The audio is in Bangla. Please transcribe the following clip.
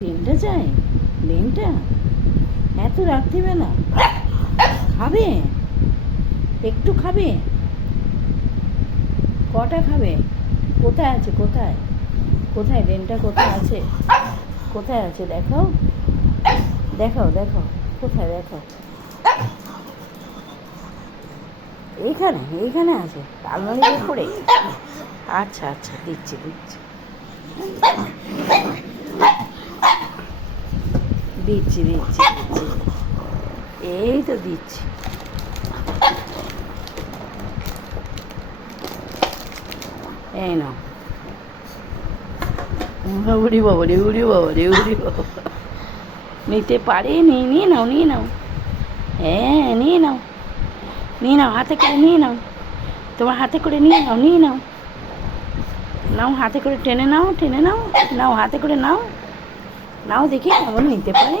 ট্রেনটা চাই, ট্রেনটা এত রাত্রিবেলা খাবে? একটু খাবে? কটা খাবে? কোথায় আছে? কোথায় কোথায় ট্রেনটা কোথায় আছে? কোথায় আছে দেখাও, দেখাও, দেখাও, কোথায় দেখাও। এইখানে, এইখানে আছে আলমারির উপরে। আচ্ছা আচ্ছা, দিচ্ছি দিচ্ছি দিচ্ছি দিচ্ছি দিচ্ছি, এই তো দিচ্ছি। এই নাও। উড়ি বাবা রে, উড়ি বাবা রে, উড়ি বাবা। নিতে পারে? নিয়ে নাও, নিয়ে নাও। হ্যাঁ, নিয়ে নাও, নিয়ে নাও, হাতে করে নিয়ে নাও। তোমার হাতে করে নিয়ে নাও, নিয়ে নাও। নাও, হাতে করে টেনে নাও, টেনে নাও। নাও, হাতে করে নাও। নাও দেখি কেমন নিতে পারে।